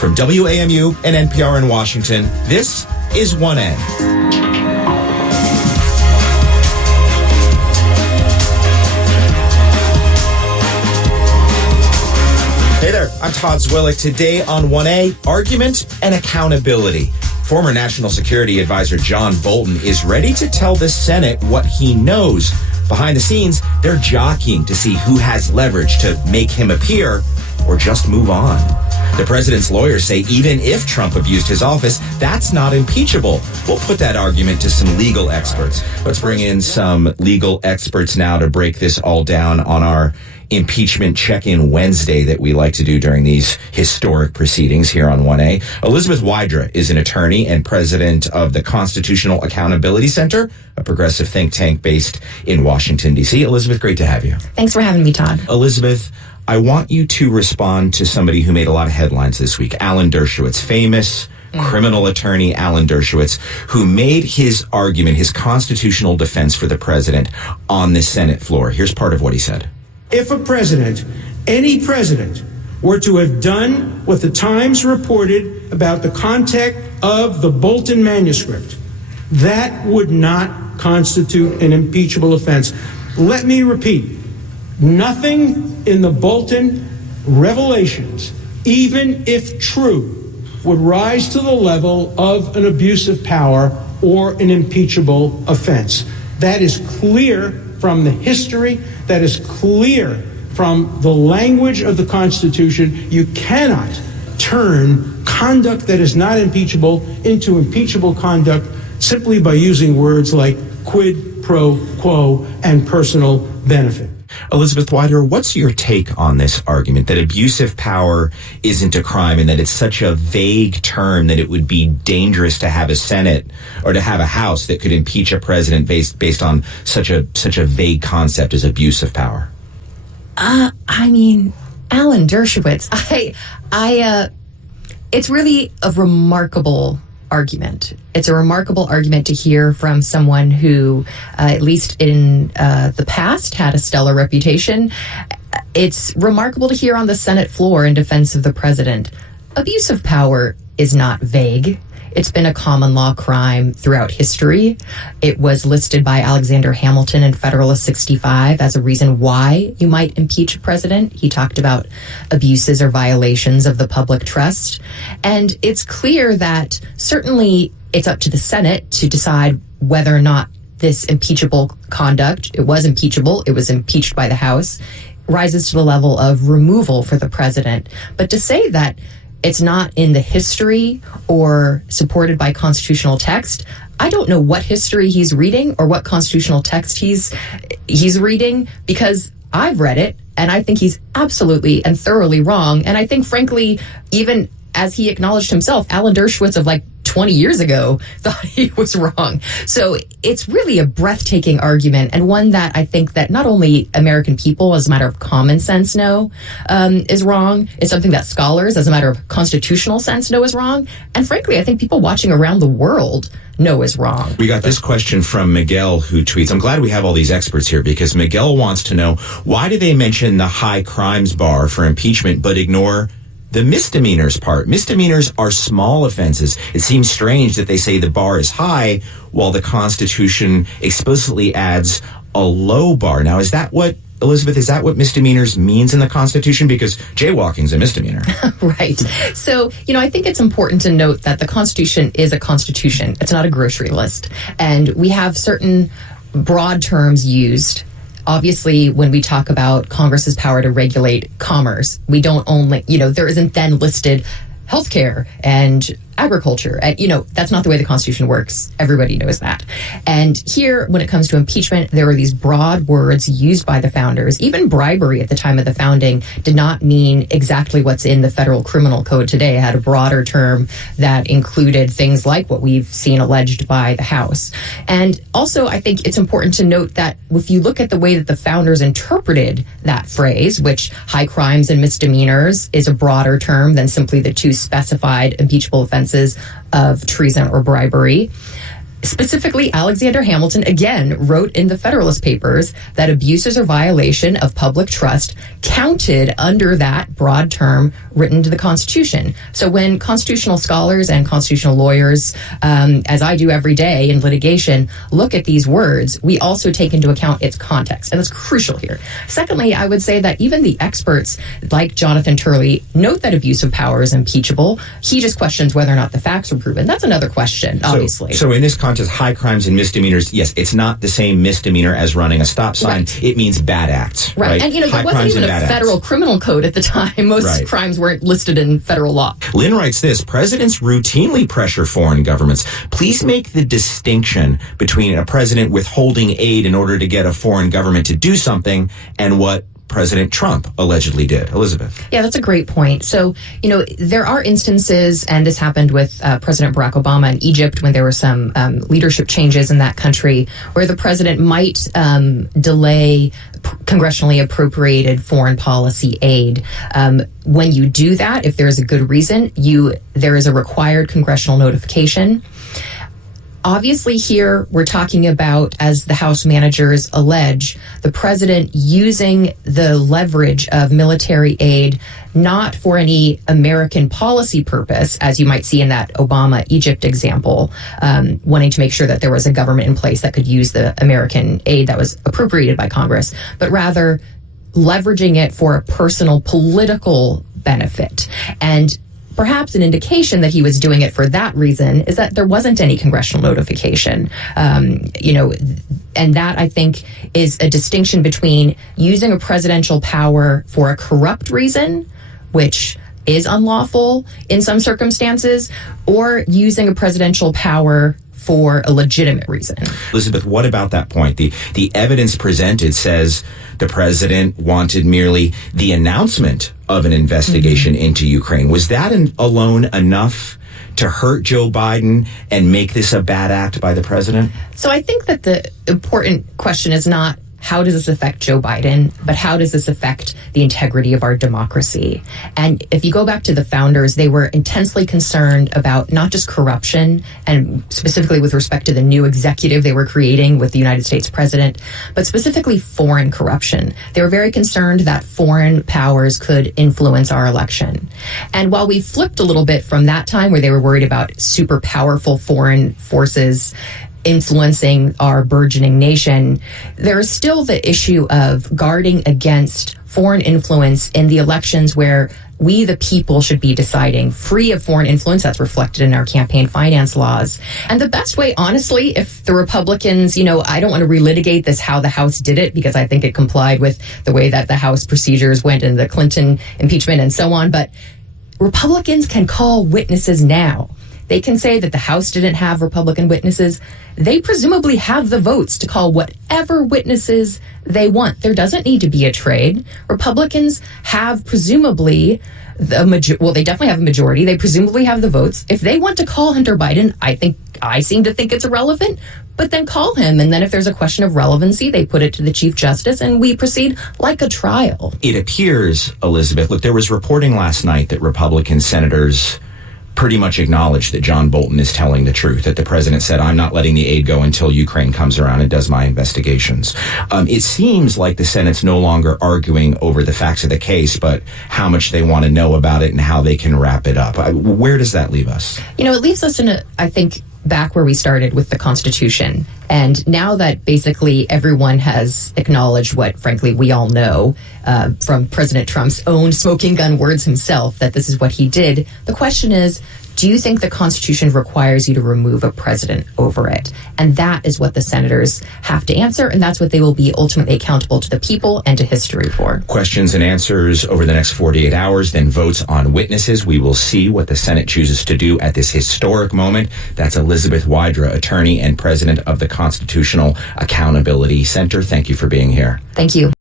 From WAMU and NPR in Washington, this is 1A. Hey there, I'm Todd Zwillich. Today on 1A, argument and accountability. Former National Security Advisor John Bolton is ready to tell the Senate what he knows. Behind the scenes, they're jockeying to see who has leverage to make him appear or just move on. The president's lawyers say even if Trump abused his office, that's not impeachable. We'll put that argument to some legal experts. Let's bring in some legal experts now to break this all down on our Impeachment Check-In Wednesday that we like to do during these historic proceedings here on 1A. Elizabeth Wydra is an attorney and president of the Constitutional Accountability Center, a progressive think tank based in Washington, D.C. Elizabeth, great to have you. Thanks for having me, Todd. Elizabeth, I want you to respond to somebody who made a lot of headlines this week, Alan Dershowitz, famous criminal attorney Alan Dershowitz, who made his argument, his constitutional defense for the president on the Senate floor. Here's part of what he said. If a president, any president, were to have done what the Times reported about the content of the Bolton manuscript, that would not constitute an impeachable offense. Let me repeat, nothing in the Bolton revelations, even if true, would rise to the level of an abuse of power or an impeachable offense. That is clear from the history. That is clear from the language of the Constitution. You cannot turn conduct that is not impeachable into impeachable conduct simply by using words like quid pro quo and personal benefit. Elizabeth Wydra, what's your take on this argument that abusive power isn't a crime and that it's such a vague term that it would be dangerous to have a Senate or to have a House that could impeach a president based on such a vague concept as abuse of power? Alan Dershowitz, it's really a remarkable argument. It's a remarkable argument to hear from someone who, at least in the past, had a stellar reputation. It's remarkable to hear on the Senate floor in defense of the president. Abuse of power is not vague. It's been a common law crime throughout history. It was listed by Alexander Hamilton in Federalist 65 as a reason why you might impeach a president. He talked about abuses or violations of the public trust. And it's clear that certainly it's up to the Senate to decide whether or not this impeachable conduct, it was impeachable, it was impeached by the House, rises to the level of removal for the president. But to say that it's not in the history or supported by constitutional text, I don't know what history he's reading or what constitutional text he's reading, because I've read it and I think he's absolutely and thoroughly wrong. And I think, frankly, even as he acknowledged himself, Alan Dershowitz of 20 years ago thought he was wrong. So it's really a breathtaking argument, and one that I think that not only American people, as a matter of common sense, know is wrong. It's something that scholars, as a matter of constitutional sense, know is wrong. And frankly, I think people watching around the world know is wrong. We got this question from Miguel, who tweets, I'm glad we have all these experts here, because Miguel wants to know, why do they mention the high crimes bar for impeachment but ignore the misdemeanors part? Misdemeanors are small offenses. It seems strange that they say the bar is high while the Constitution explicitly adds a low bar. Now, is that what, Elizabeth, is that what misdemeanors means in the Constitution? Because jaywalking's a misdemeanor. Right. So, I think it's important to note that the Constitution is a constitution. It's not a grocery list. And we have certain broad terms used. Obviously, when we talk about Congress's power to regulate commerce, we don't only, there isn't then listed healthcare and agriculture. That's not the way the Constitution works. Everybody knows that. And here, when it comes to impeachment, there are these broad words used by the founders. Even bribery at the time of the founding did not mean exactly what's in the federal criminal code today. It had a broader term that included things like what we've seen alleged by the House. And also, I think it's important to note that if you look at the way that the founders interpreted that phrase, which high crimes and misdemeanors is a broader term than simply the two specified impeachable offenses of treason or bribery, Specifically, Alexander Hamilton, again, wrote in the Federalist Papers that abuses or violation of public trust counted under that broad term written into the Constitution. So when constitutional scholars and constitutional lawyers, as I do every day in litigation, look at these words, we also take into account its context. And that's crucial here. Secondly, I would say that even the experts like Jonathan Turley note that abuse of power is impeachable. He just questions whether or not the facts were proven. That's another question, obviously. So in this context, high crimes and misdemeanors, yes, it's not the same misdemeanor as running a stop sign. Right. It means bad acts. Right. And, there wasn't even a federal criminal code at the time. Most crimes weren't listed in federal law. Lynn writes this: presidents routinely pressure foreign governments. Please make the distinction between a president withholding aid in order to get a foreign government to do something and what President Trump allegedly did. Elizabeth. Yeah, that's a great point. So, there are instances, and this happened with President Barack Obama in Egypt when there were some leadership changes in that country, where the president might delay congressionally appropriated foreign policy aid. When you do that, if there is a good reason, there is a required congressional notification. Obviously, here we're talking about, as the House managers allege, the president using the leverage of military aid not for any American policy purpose, as you might see in that Obama-Egypt example, wanting to make sure that there was a government in place that could use the American aid that was appropriated by Congress, but rather leveraging it for a personal political benefit. And perhaps an indication that he was doing it for that reason is that there wasn't any congressional notification. And that, I think, is a distinction between using a presidential power for a corrupt reason, which is unlawful in some circumstances, or using a presidential power for a legitimate reason. Elizabeth, what about that point? The evidence presented says the president wanted merely the announcement of an investigation into Ukraine. Was that alone enough to hurt Joe Biden and make this a bad act by the president? So I think that the important question is not how does this affect Joe Biden, but how does this affect the integrity of our democracy? And if you go back to the founders, they were intensely concerned about not just corruption, and specifically with respect to the new executive they were creating with the United States president, but specifically foreign corruption. They were very concerned that foreign powers could influence our election. And while we flipped a little bit from that time where they were worried about super powerful foreign forces influencing our burgeoning nation, there is still the issue of guarding against foreign influence in the elections where we, the people, should be deciding, free of foreign influence. That's reflected in our campaign finance laws. And the best way, honestly, if the Republicans, I don't want to relitigate this, how the House did it, because I think it complied with the way that the House procedures went in the Clinton impeachment and so on. But Republicans can call witnesses now. They can say that the House didn't have Republican witnesses. They presumably have the votes to call whatever witnesses they want. There doesn't need to be a trade. Republicans have presumably they definitely have a majority. They presumably have the votes. If they want to call Hunter Biden, I seem to think it's irrelevant, but then call him. And then if there's a question of relevancy, they put it to the Chief Justice and we proceed like a trial. It appears, Elizabeth, look, there was reporting last night that Republican senators pretty much acknowledged that John Bolton is telling the truth, that the president said, I'm not letting the aid go until Ukraine comes around and does my investigations. It seems like the Senate's no longer arguing over the facts of the case, but how much they want to know about it and how they can wrap it up. Where does that leave us? It leaves us back where we started with the Constitution. And now that basically everyone has acknowledged what, frankly, we all know from President Trump's own smoking gun words himself, that this is what he did, the question is, do you think the Constitution requires you to remove a president over it? And that is what the senators have to answer, and that's what they will be ultimately accountable to the people and to history for. Questions and answers over the next 48 hours, then votes on witnesses. We will see what the Senate chooses to do at this historic moment. That's Elizabeth Wydra, attorney and president of the Constitutional Accountability Center. Thank you for being here. Thank you.